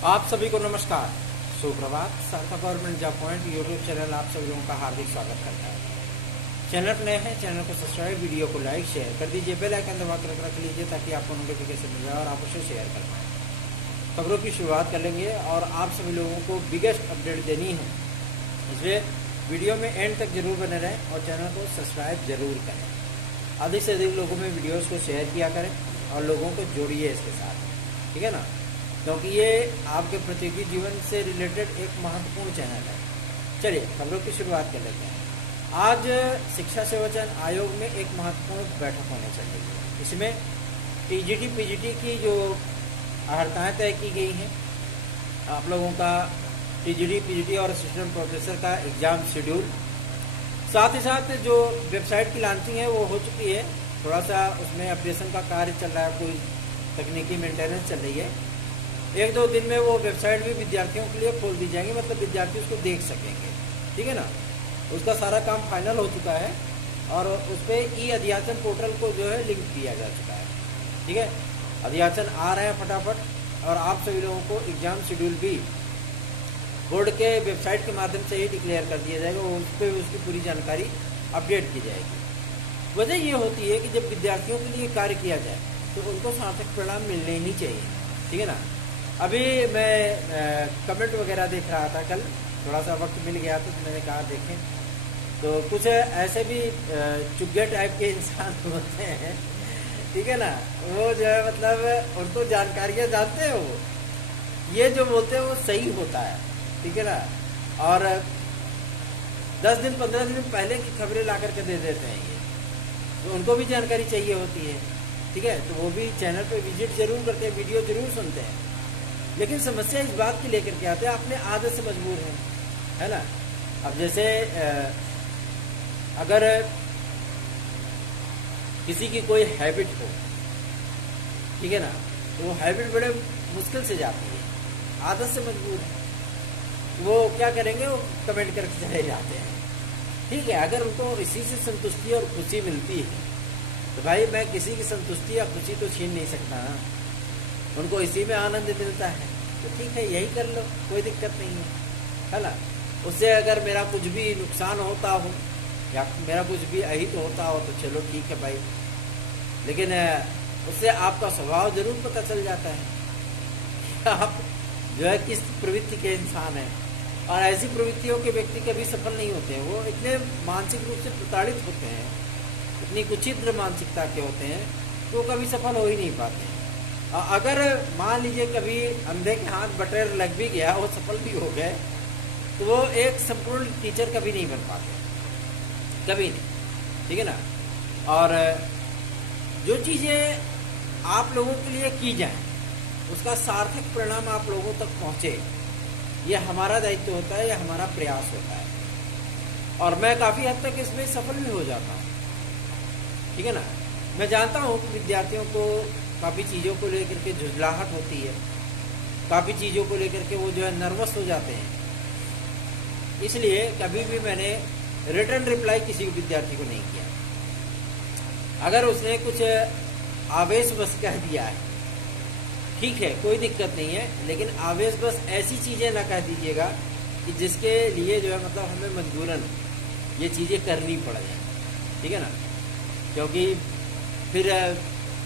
आप सभी को नमस्कार, सुप्रभात। सार्थक government job point YouTube channel आप सभी लोगों का हार्दिक स्वागत करता है। चैनल पर नए हैं, चैनल को सब्सक्राइब, वीडियो को लाइक शेयर कर दीजिए, बेल आइकन दबा कर रख लीजिए ताकि आपको नोटिफिकेशन मिल जाए और आप उसे शेयर कर पाएँ। खबरों की शुरुआत कर लेंगे और आप सभी लोगों को बिगेस्ट अपडेट देनी है, इसलिए वीडियो में एंड तक जरूर बने रहें और चैनल को सब्सक्राइब जरूर करें। अधिक से अधिक लोगों में वीडियोस को शेयर किया करें और लोगों को जोड़िए इसके साथ, ठीक है ना, क्योंकि ये आपके प्रतियोगी जीवन से रिलेटेड एक महत्वपूर्ण चैनल है। चलिए खबरों की शुरुआत कर लेते हैं। आज शिक्षा सेवा चयन आयोग में एक महत्वपूर्ण बैठक होने चल रही है। इसमें टीजीटी पीजीटी की जो अर्हताएँ तय की गई हैं, आप लोगों का टीजीटी पीजीटी और असिस्टेंट प्रोफेसर का एग्जाम शेड्यूल, साथ ही साथ जो वेबसाइट की लॉन्चिंग है वो हो चुकी है। थोड़ा सा उसमें अपडेशन का कार्य चल रहा है, कोई तकनीकी मेंटेनेंस चल रही है। एक दो दिन में वो वेबसाइट भी विद्यार्थियों के लिए खोल दी जाएंगी, मतलब विद्यार्थी उसको देख सकेंगे, ठीक है ना। उसका सारा काम फाइनल हो चुका है और उस पर ई अध्याचन पोर्टल को जो है लिंक दिया जा चुका है, ठीक है। अध्याचन आ रहे हैं फटाफट और आप सभी लोगों को एग्जाम शेड्यूल भी बोर्ड के वेबसाइट के माध्यम से ही डिक्लेयर कर दिया जाएगा, उस पर उसकी पूरी जानकारी अपडेट की जाएगी। वजह ये होती है कि जब विद्यार्थियों के लिए कार्य किया जाए तो उनको सार्थक परिणाम मिलने ही चाहिए, ठीक है ना। अभी मैं कमेंट वगैरह देख रहा था, कल थोड़ा सा वक्त मिल गया तो मैंने कहा देखें, तो कुछ ऐसे भी चुग्गे टाइप के इंसान होते हैं, ठीक है ना। वो जो है मतलब उनको जानकारियाँ जानते हैं, वो ये जो बोलते हैं वो सही होता है, ठीक है ना। और 10 दिन 15 दिन पहले की खबरें ला करके दे देते हैं ये, तो उनको भी जानकारी चाहिए होती है, ठीक है। तो वो भी चैनल पे विजिट जरूर करते हैं, वीडियो जरूर सुनते हैं, लेकिन समस्या इस बात की लेकर के आते हैं अपने आदत से मजबूर है ना। अब जैसे अगर किसी की कोई हैबिट हो, ठीक है ना, तो वो हैबिट बड़े मुश्किल से जाती है, आदत से मजबूर है, वो क्या करेंगे, वो कमेंट करके चले जाते हैं, ठीक है। अगर उनको इसी से संतुष्टि और खुशी मिलती है तो भाई मैं किसी की संतुष्टि या खुशी तो छीन नहीं सकता ना, उनको इसी में आनंद मिलता है तो ठीक है, यही कर लो, कोई दिक्कत नहीं है ना। उससे अगर मेरा कुछ भी नुकसान होता हो या मेरा कुछ भी अहित होता हो तो चलो ठीक है भाई, लेकिन उससे आपका स्वभाव जरूर पता चल जाता है आप जो है किस प्रवृत्ति के इंसान हैं। और ऐसी प्रवृत्तियों के व्यक्ति कभी सफल नहीं होते हैं, वो इतने मानसिक रूप से प्रताड़ित होते हैं, इतनी कुचित्र मानसिकता के होते हैं, तो कभी सफल हो ही नहीं पाते हैं। अगर मान लीजिए कभी अंधे के हाथ बटेर लग भी गया, वो सफल भी हो गए, तो वो एक संपूर्ण टीचर कभी नहीं बन पाते, कभी नहीं, ठीक है ना। और जो चीज़ें आप लोगों के लिए की जाए उसका सार्थक परिणाम आप लोगों तक पहुँचे, ये हमारा दायित्व होता है, यह हमारा प्रयास होता है। और मैं काफ़ी हद तक इसमें सफल भी हो जाता हूँ, ठीक है ना। मैं जानता हूँ कि विद्यार्थियों को काफ़ी चीज़ों को लेकर के झुंझलाहट होती है, काफ़ी चीज़ों को लेकर के वो जो है नर्वस हो जाते हैं, इसलिए कभी भी मैंने रिटर्न रिप्लाई किसी विद्यार्थी को नहीं किया। अगर उसने कुछ आवेश बस कह दिया है, ठीक है, कोई दिक्कत नहीं है, लेकिन आवेश बस ऐसी चीज़ें ना कह दीजिएगा कि जिसके लिए जो है मतलब हमें मजबूरन ये चीज़ें करनी पड़ जाए, ठीक है ना, क्योंकि फिर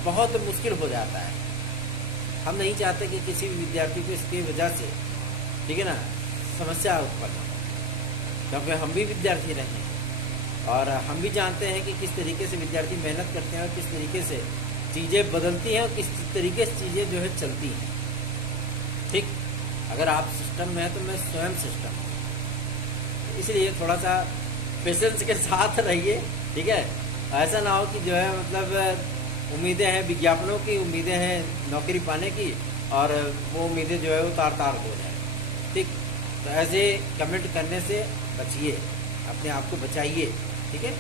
बहुत मुश्किल हो जाता है। हम नहीं चाहते कि किसी भी विद्यार्थी को इसकी वजह से, ठीक है ना, समस्या उत्पन्न हो, क्योंकि हम भी विद्यार्थी रहे हैं और हम भी जानते हैं कि किस तरीके से विद्यार्थी मेहनत करते हैं और किस तरीके से चीज़ें बदलती हैं और किस तरीके से चीज़ें जो है चलती हैं, ठीक। अगर आप सिस्टम में हैं तो मैं स्वयं सिस्टम हूँ, इसलिए थोड़ा सा पेशेंस के साथ रहिए, ठीक है। ऐसा ना हो कि जो है मतलब उम्मीदें हैं, विज्ञापनों की उम्मीदें हैं नौकरी पाने की, और वो उम्मीदें जो है वो तार तार हो जाए, ठीक। तो ऐसे कमेंट करने से बचिए, अपने आप को बचाइए, ठीक है।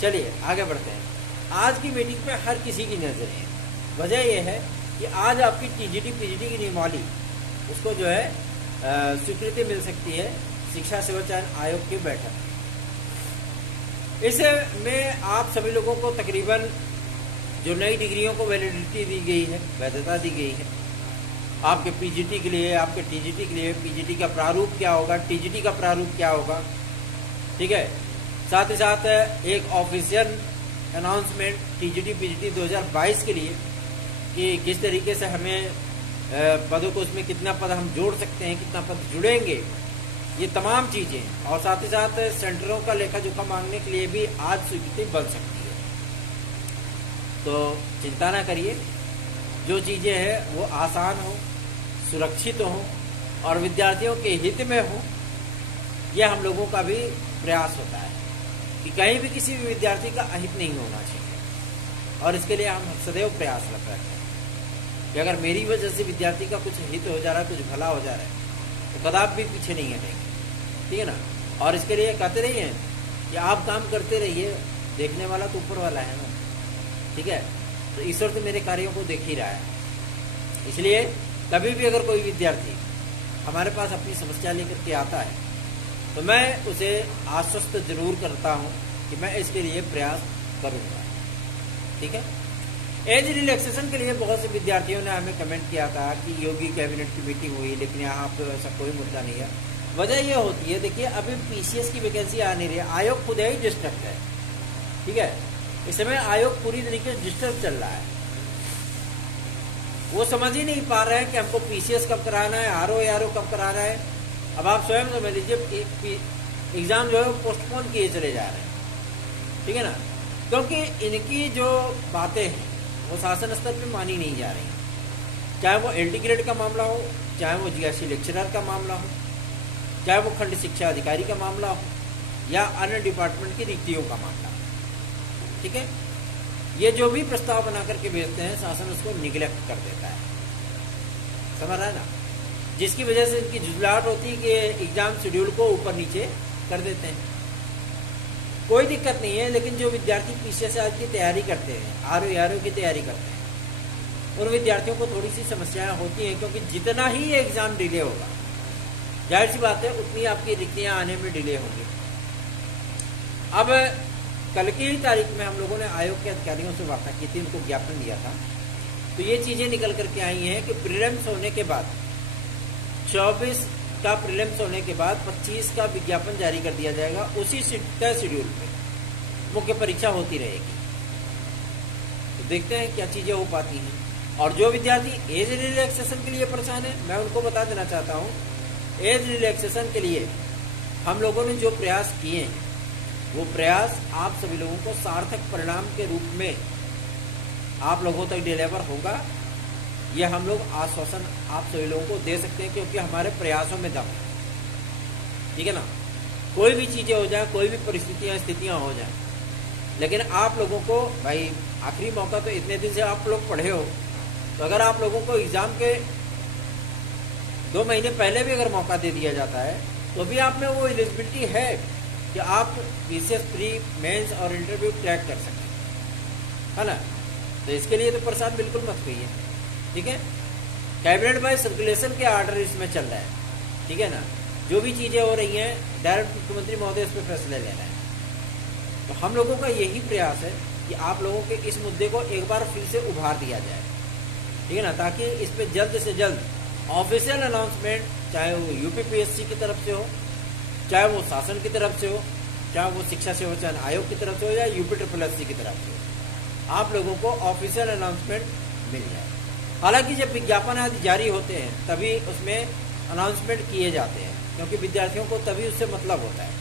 चलिए आगे बढ़ते हैं। आज की मीटिंग पे हर किसी की नज़र है। वजह यह है कि आज आपकी टीजीटी पीजीटी की नियमावली उसको जो है स्वीकृति मिल सकती है शिक्षा सेवा चयन आयोग की बैठक। इसमें आप सभी लोगों को तकरीबन जो नई डिग्रियों को वैलिडिटी दी गई है, वैधता दी गई है, आपके पीजीटी के लिए, आपके टीजीटी के लिए पीजीटी का प्रारूप क्या होगा, टीजीटी का प्रारूप क्या होगा, ठीक है। साथ ही साथ एक ऑफिशियल अनाउंसमेंट टीजीटी पीजीटी 2022 के लिए कि किस तरीके से हमें पदों को, उसमें कितना पद हम जोड़ सकते हैं, कितना पद जुड़ेंगे, ये तमाम चीजें। और साथ ही साथ सेंटरों का लेखा जोखा मांगने के लिए भी आज स्वीकृति बन सकती है। तो चिंता ना करिए, जो चीजें हैं वो आसान हो, सुरक्षित हो और विद्यार्थियों के हित में हो, यह हम लोगों का भी प्रयास होता है कि कहीं भी किसी भी विद्यार्थी का अहित नहीं होना चाहिए। और इसके लिए हम सदैव प्रयासरत रहते हैं कि अगर मेरी वजह से विद्यार्थी का कुछ हित हो जा रहा है, कुछ भला हो जा रहा है, तो कदापि भी पीछे नहीं हटेंगे, ठीक है ना। और इसके लिए कहते रहिए कि आप काम करते रहिए, देखने वाला तो ऊपर वाला है ना, ठीक है। तो ईश्वर तो मेरे कार्यों को देख ही रहा है। इसलिए कभी भी अगर कोई विद्यार्थी हमारे पास अपनी समस्या लेकर के आता है तो मैं उसे आश्वस्त जरूर करता हूं कि मैं इसके लिए प्रयास करूंगा, ठीक है। एज रिलैक्सेशन के लिए बहुत से विद्यार्थियों ने हमें कमेंट किया था कि योगी कैबिनेट की मीटिंग हुई, लेकिन यहाँ पे ऐसा कोई मुद्दा नहीं है। वजह यह होती है, देखिए अभी पीसीएस की वैकेंसी आ नहीं रही है, आयोग खुद ही डिस्टर्ब है, ठीक है। इस समय आयोग पूरी तरीके से डिस्टर्ब चल रहा है, वो समझ ही नहीं पा रहे हैं कि हमको पीसीएस कब कराना है, आरओ कब कराना है। अब आप स्वयं समझ लीजिए एग्जाम जो है पोस्टपोन किए चले जा रहे हैं, ठीक है ना, क्योंकि इनकी जो बातें हैं वो शासन स्तर पे मानी नहीं जा रही। चाहे वो एलटी ग्रेड का मामला हो, चाहे वो जीएससी लेक्चरर का मामला हो, चाहे वो खंड शिक्षा अधिकारी का मामला हो या अन्य डिपार्टमेंट की रिक्तियों का मामला हो, ठीक है। ये जो भी प्रस्ताव बना करके भेजते हैं शासन उसको निगलेक्ट कर देता है, समझ रहा है ना, जिसकी वजह से इनकी झुझलाहट होती है कि एग्जाम शेड्यूल को ऊपर नीचे कर देते हैं। कोई दिक्कत नहीं है, लेकिन जो विद्यार्थी पीसीएस आज की तैयारी करते हैं, आरओ की तैयारी करते हैं, उन विद्यार्थियों को थोड़ी सी समस्याएं होती हैं, क्योंकि जितना ही ये एग्जाम डिले होगा, जाहिर सी बात है उतनी आपकी रिक्तियां आने में डिले होंगी। अब कल की ही तारीख में हम लोगों ने आयोग के अधिकारियों से वार्ता की थी, उनको ज्ञापन दिया था, तो ये चीजें निकल करके आई हैं कि प्रीलिम्स होने के बाद 24 का प्रीलिम्स होने के बाद 25 का विज्ञापन जारी कर दिया जाएगा, उसी तय शेड्यूल पे मुख्य परीक्षा होती रहेगी। तो देखते हैं क्या चीजें हो पाती हैं। और जो विद्यार्थी एज रिलैक्सेशन के लिए परेशान है, मैं उनको बता देना चाहता हूँ, एज रिलैक्सेशन के लिए हम लोगों ने जो प्रयास किए हैं वो प्रयास आप सभी लोगों को सार्थक परिणाम के रूप में आप लोगों तक डिलीवर होगा, यह हम लोग आश्वासन आप सभी लोगों को दे सकते हैं, क्योंकि हमारे प्रयासों में दम है, ठीक है ना। कोई भी चीजें हो जाए, कोई भी परिस्थितियां स्थितियां हो जाए, लेकिन आप लोगों को भाई आखिरी मौका, तो इतने दिन से आप लोग पढ़े हो, तो अगर आप लोगों को एग्जाम के 2 महीने पहले भी अगर मौका दे दिया जाता है तो भी आप में वो एलिजिबिलिटी है कि आप पीसीएस प्री मेंस और इंटरव्यू क्रैक कर सकें, है ना। तो इसके लिए तो परेशान बिल्कुल मत होइए, ठीक है। कैबिनेट बाय सर्कुलेशन के आर्डर इसमें चल रहा है, ठीक है ना। जो भी चीजें हो रही हैं डायरेक्ट मुख्यमंत्री महोदय इस पर फैसले ले रहे हैं। तो हम लोगों का यही प्रयास है कि आप लोगों के इस मुद्दे को एक बार फिर से उभार दिया जाए, ठीक है ना, ताकि इस पर जल्द से जल्द ऑफिशियल अनाउंसमेंट, चाहे वो यूपीपीएससी की तरफ से हो, चाहे वो शासन की तरफ से हो, चाहे वो शिक्षा सेवा चयन आयोग की तरफ से हो या यूपीएससी की तरफ से हो, आप लोगों को ऑफिशियल अनाउंसमेंट मिल जाए। हालांकि जब विज्ञापन आदि जारी होते हैं तभी उसमें अनाउंसमेंट किए जाते हैं, क्योंकि विद्यार्थियों को तभी उससे मतलब होता है।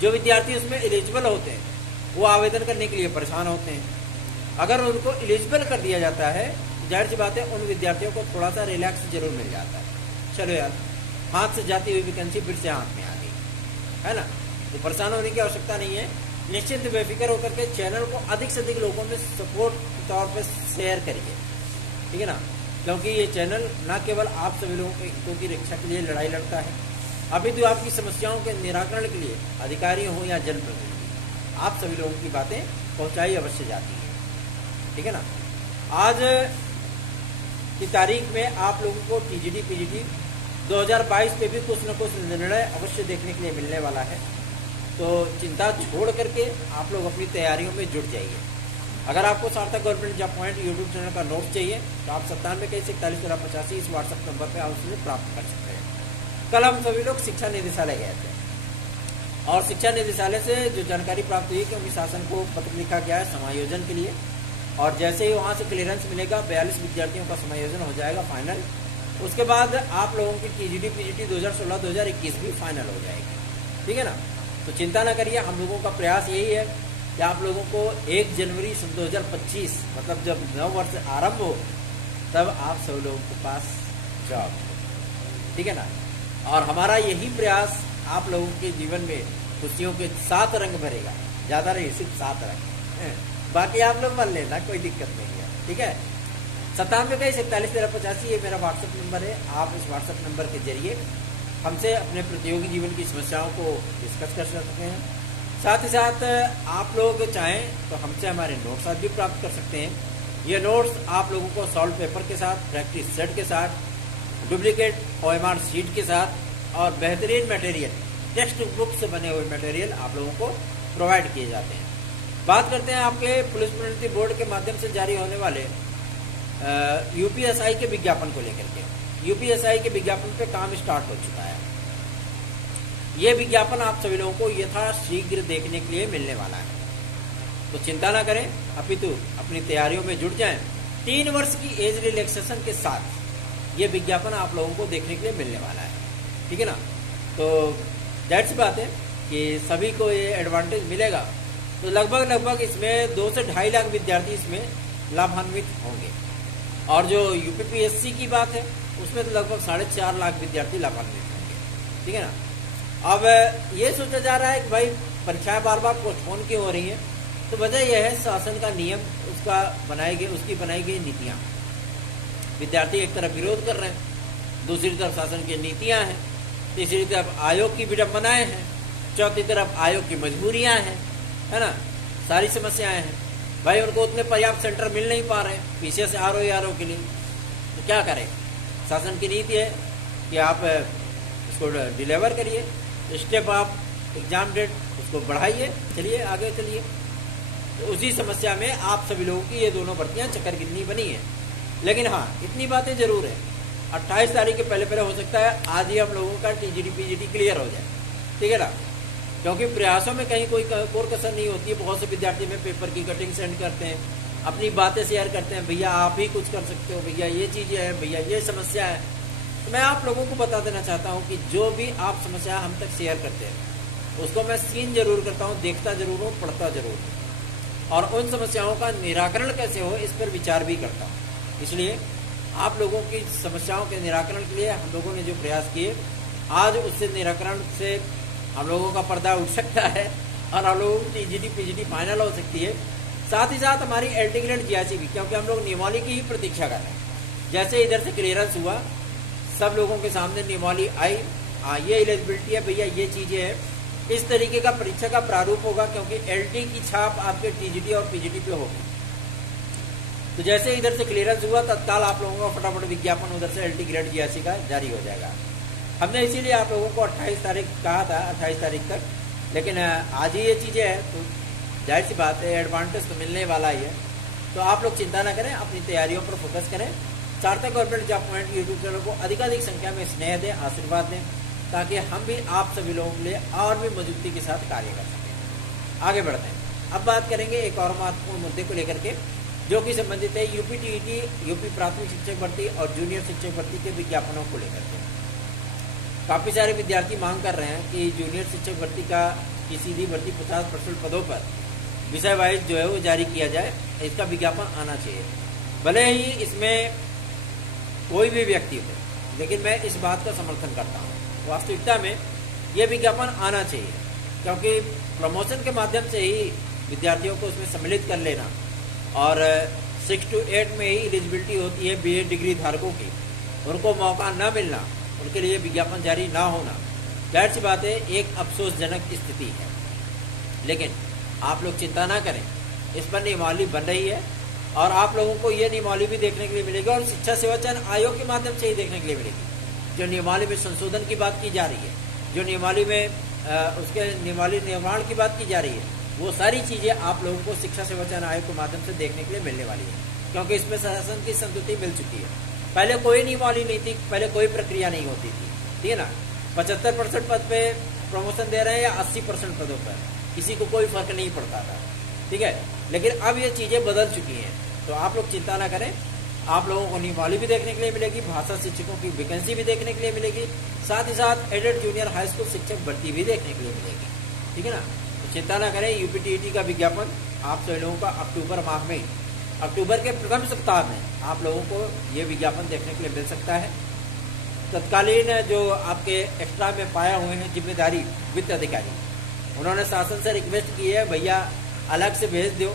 जो विद्यार्थी उसमें एलिजिबल होते हैं वो आवेदन करने के लिए परेशान होते हैं। अगर उनको एलिजिबल कर दिया जाता है, जाहिर सी बात है उन विद्यार्थियों को थोड़ा सा रिलैक्स जरूर मिल जाता है। चलो यार, हाथ से जाती हुई वैकेंसी फिर से हाथ में आ गई, है ना। तो परेशान होने की आवश्यकता नहीं है, निश्चिंत बेफिक्र होकर के चैनल को अधिक से अधिक लोगों में सपोर्ट के तौर पर शेयर करिए, ठीक है ना, क्योंकि ये चैनल न केवल आप सभी लोगों के हितों की रक्षा के लिए लड़ाई लड़ता है, अभी तो आपकी समस्याओं के निराकरण के लिए अधिकारी हो या जनप्रतिनिधि आप सभी लोगों की बातें पहुंचाई अवश्य जाती है, ठीक है ना। आज की तारीख में आप लोगों को टीजीटी पीजीटी 2022 पे भी कुछ न कुछ निर्णय अवश्य देखने के लिए मिलने वाला है। तो चिंता छोड़ करके आप लोग अपनी तैयारियों में जुट जाइए, अगर आपको सार्थक government job point YouTube channel का नोट चाहिए तो आप 9721411385 इस व्हाट्सएप नंबर पर आप उसे प्राप्त कर सकते हैं। कल हम सभी लोग शिक्षा निदेशालय गए थे और शिक्षा निदेशालय से जो जानकारी प्राप्त हुई कि उनकी शासन को पत्र लिखा गया है समायोजन के लिए, और जैसे ही वहाँ से क्लियरेंस मिलेगा 42 विद्यार्थियों का समायोजन हो जाएगा फाइनल। उसके बाद आप लोगों की टीजीटी पीजीटी 2016-2021 भी फाइनल हो जाएगी, ठीक है ना। तो चिंता ना करिए, हम लोगों का प्रयास यही है कि आप लोगों को 1 जनवरी 2025 मतलब जब नव वर्ष आरंभ हो तब आप सब लोगों के पास जॉब, ठीक है ना। और हमारा यही प्रयास आप लोगों के जीवन में खुशियों के 7 रंग भरेगा, ज़्यादा नहीं सिर्फ 7 रंग, बाकी आप लोग मान लेना, कोई दिक्कत नहीं है, ठीक है। 9721411385 ये मेरा व्हाट्सएप नंबर है। आप इस व्हाट्सएप नंबर के जरिए हमसे अपने प्रतियोगी जीवन की समस्याओं को डिस्कस कर सकते हैं। साथ ही साथ आप लोग चाहें तो हमसे हमारे नोट्स भी प्राप्त कर सकते हैं। ये नोट्स आप लोगों को सॉल्व पेपर के साथ, प्रैक्टिस सेट के साथ, डुप्लीकेट OMR शीट के साथ और बेहतरीन मटेरियल, टेक्स्ट बुक से बने हुए मटेरियल आप लोगों को प्रोवाइड किए जाते हैं। बात करते हैं आपके पुलिस प्रोन्नति बोर्ड के माध्यम से जारी होने वाले यूपीएसआई के विज्ञापन को लेकर के। यूपीएसआई के विज्ञापन पे काम स्टार्ट हो चुका है। ये विज्ञापन आप सभी लोगों को यथाशीघ्र देखने के लिए मिलने वाला है, तो चिंता ना करें, अपितु अपनी तैयारियों में जुट जाएं। 3 वर्ष की एज रिलैक्सेशन के साथ ये विज्ञापन आप लोगों को देखने के लिए मिलने वाला है, ठीक है ना। तो जाहिर सी बात है कि सभी को ये एडवांटेज मिलेगा, तो लगभग इसमें 2 से 2.5 लाख विद्यार्थी इसमें लाभान्वित होंगे। और जो यूपीपीएससी की बात है उसमें तो लगभग 4.5 लाख विद्यार्थी लाभान्वित होंगे, ठीक है ना। अब ये सोचा जा रहा है कि भाई परीक्षाएं बार बार पोस्टपोन क्यों हो रही है, तो वजह यह है शासन का नियम, उसकी बनाई गई नीतियाँ। विद्यार्थी एक तरफ विरोध कर रहे हैं, दूसरी तरफ शासन की नीतियाँ हैं, तीसरी तरफ आयोग की विडम्बनाएं हैं, चौथी तरफ आयोग की मजबूरियाँ हैं, है ना, सारी समस्याएं हैं। भाई उनको उतने पर्याप्त सेंटर मिल नहीं पा रहे पीछे से आरओ के लिए, तो क्या करें। शासन की नीति है कि आप उसको डिलीवर करिए, स्टेप आप एग्जाम डेट उसको बढ़ाइए, चलिए आगे चलिए। तो उसी समस्या में आप सभी लोगों की ये दोनों भर्तियां चक्करगिन्नी बनी है। लेकिन हाँ, इतनी बातें जरूर है, 28 तारीख के पहले हो सकता है आज ही हम लोगों का टीजीटी पीजीटी क्लियर हो जाए, ठीक है ना। क्योंकि प्रयासों में कहीं कोई कोर कसर नहीं होती है। बहुत से विद्यार्थी में पेपर की कटिंग सेंड करते हैं, अपनी बातें शेयर करते हैं, भैया आप ही कुछ कर सकते हो, भैया ये चीज़ें हैं, भैया ये समस्या है। तो मैं आप लोगों को बता देना चाहता हूँ कि जो भी आप समस्या हम तक शेयर करते हैं उसको मैं सीन जरूर करता हूँ, देखता जरूर हूँ, पढ़ता जरूर हूँ, और उन समस्याओं का निराकरण कैसे हो इस पर विचार भी करता हूँ। इसलिए आप लोगों की समस्याओं के निराकरण के लिए हम लोगों ने जो प्रयास किए, आज उससे निराकरण से हम लोगों का पर्दा उठ सकता है और हम लोगों की टीजीटी पीजीटी फाइनल हो सकती है। साथ ही साथ हमारी एलटी ग्रेड जीआईसी भी, क्योंकि हम लोग नियमावली की ही प्रतीक्षा कर रहे हैं। जैसे इधर से क्लियरेंस हुआ, सब लोगों के सामने नियमावली आई, ये एलिजिबिलिटी है भैया, ये चीजें हैं, इस तरीके का परीक्षा का प्रारूप होगा, क्योंकि एलटी की छाप आपके टीजीटी और पीजीटी पे होगी। तो जैसे इधर से क्लियरेंस हुआ तत्काल आप लोगों का फटाफट विज्ञापन उधर से एलटी ग्रेड जीआईसी का जारी हो जाएगा। हमने इसीलिए आप लोगों को 28 तारीख कहा था, 28 तारीख तक, लेकिन आज ही ये चीज़ें हैं, तो जाहिर सी बात है एडवांटेज तो मिलने वाला ही है। तो आप लोग चिंता ना करें, अपनी तैयारियों पर फोकस करें। सार्थक government job point YouTube channel को अधिकाधिक संख्या में स्नेह दें, आशीर्वाद दें, ताकि हम भी आप सभी लोगों के लिए और भी मजबूती के साथ कार्य कर सकें। आगे बढ़ते हैं, अब बात करेंगे एक और महत्वपूर्ण मुद्दे को लेकर के, जो कि संबंधित है यूपी टीईटी, यूपी प्राथमिक शिक्षक भर्ती और जूनियर शिक्षक भर्ती के विज्ञापनों को लेकर के। काफ़ी सारे विद्यार्थी मांग कर रहे हैं कि जूनियर शिक्षक भर्ती का की सीधी भर्ती 50% पदों पर विषय वाइज जो है वो जारी किया जाए, इसका विज्ञापन आना चाहिए। भले ही इसमें कोई भी व्यक्ति हो, लेकिन मैं इस बात का समर्थन करता हूँ। वास्तविकता में ये विज्ञापन आना चाहिए, क्योंकि प्रमोशन के माध्यम से ही विद्यार्थियों को उसमें सम्मिलित कर लेना, और 6 to 8 में ही एलिजिबिलिटी होती है बीए डिग्री धारकों की, उनको मौका न मिलना, उनके लिए विज्ञापन जारी ना होना, जाहिर सी बात है एक अफसोसजनक स्थिति है। लेकिन आप लोग चिंता ना करें, इस पर नियमावली बन रही है और आप लोगों को ये नियमावली भी देखने के लिए मिलेगी, और शिक्षा सेवा चयन आयोग के माध्यम से ही देखने के लिए मिलेगी। जो नियमावली में संशोधन की बात की जा रही है, जो नियमावली में उसके नियमावली निर्माण की बात की जा रही है, वो सारी चीजें आप लोगों को शिक्षा सेवा चयन आयोग के माध्यम से देखने के लिए मिलने वाली है, क्योंकि इसमें शासन की संतुष्टि मिल चुकी है। पहले कोई नियमावली नहीं थी, पहले कोई प्रक्रिया नहीं होती थी, ठीक है ना। 75% पद पे प्रमोशन दे रहे हैं या 80% पदों पर, किसी को कोई फर्क नहीं पड़ता था, ठीक है। लेकिन अब ये चीजें बदल चुकी हैं, तो आप लोग चिंता ना करें। आप लोगों को नियमावली भी देखने के लिए मिलेगी, भाषा शिक्षकों की वैकेंसी भी देखने के लिए मिलेगी, साथ ही साथ एडेड जूनियर हाई स्कूल शिक्षक भर्ती भी देखने के लिए मिलेगी, ठीक है ना। तो चिंता ना करें, यूपीटीईटी का विज्ञापन आप सभी लोगों का अक्टूबर माह में, अक्टूबर के प्रथम सप्ताह में आप लोगों को ये विज्ञापन देखने के लिए मिल सकता है। तत्कालीन जो आपके एक्स्ट्रा में पाया हुए हैं जिम्मेदारी वित्त अधिकारी, उन्होंने शासन से रिक्वेस्ट की है, भैया अलग से भेज दो,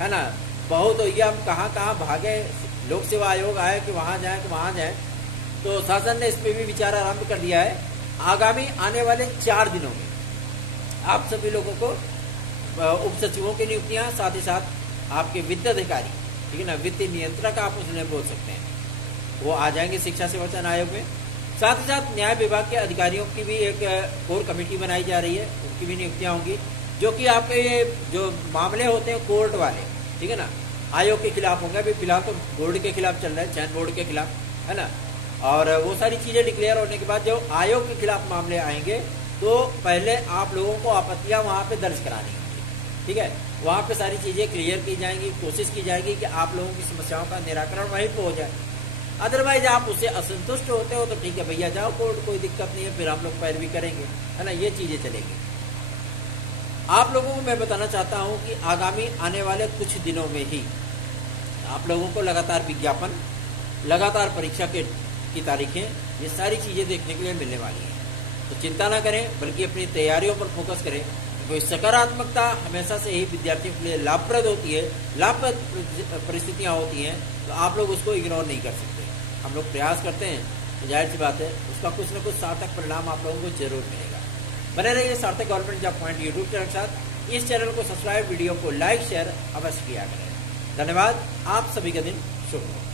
है ना। बहुत हो गया, हम कहाँ कहाँ भागे, लोक सेवा आयोग आए कि वहां जाए कि वहां जाए, तो शासन ने इस पर भी विचार आरंभ कर दिया है। आगामी आने वाले 4 दिनों में आप सभी लोगों को उप सचिवों की नियुक्तियां, साथ ही साथ आपके वित्त अधिकारी, ठीक है ना, वित्तीय नियंत्रक आप उसने बोल सकते हैं, वो आ जाएंगे शिक्षा सेवा चयन आयोग में। साथ ही साथ न्याय विभाग के अधिकारियों की भी एक कोर कमेटी बनाई जा रही है, उनकी भी नियुक्तियां होंगी, जो कि आपके ये जो मामले होते हैं कोर्ट वाले, ठीक है ना, आयोग के खिलाफ होंगे। अभी फिलहाल तो बोर्ड के खिलाफ चल रहा है, चयन बोर्ड के खिलाफ, है ना। और वो सारी चीजें डिक्लेयर होने के बाद जो आयोग के खिलाफ मामले आएंगे, तो पहले आप लोगों को आपत्तियां वहां पे दर्ज करानी होगी, ठीक है। वहां पे सारी चीजें क्लियर की जाएंगी, कोशिश की जाएगी कि आप लोगों की समस्याओं का निराकरण वहीं पे हो जाए। अदरवाइज आप उससे असंतुष्ट होते हो तो ठीक है भैया, जाओ कोर्ट, कोई दिक्कत नहीं है, फिर हम लोग पैरवी करेंगे, है ना, ये चीजें चलेगी। आप लोगों को मैं बताना चाहता हूं कि आगामी आने वाले कुछ दिनों में ही आप लोगों को लगातार विज्ञापन, लगातार परीक्षा की तारीखें, ये सारी चीजें देखने के लिए मिलने वाली हैं। तो चिंता ना करें, बल्कि अपनी तैयारियों पर फोकस करें, क्योंकि सकारात्मकता हमेशा से ही विद्यार्थियों के लिए लाभप्रद होती है। लाभप्रद परिस्थितियां होती हैं तो आप लोग उसको इग्नोर नहीं कर सकते। हम लोग प्रयास करते हैं तो जाहिर सी बात है उसका कुछ न कुछ सार्थक परिणाम आप लोगों को जरूर मिलेगा। बने रहिए सार्थक government job point YouTube channel के साथ। इस चैनल को सब्सक्राइब, वीडियो को लाइक शेयर अवश्य किया करें। धन्यवाद। आप सभी का दिन शुभ हो।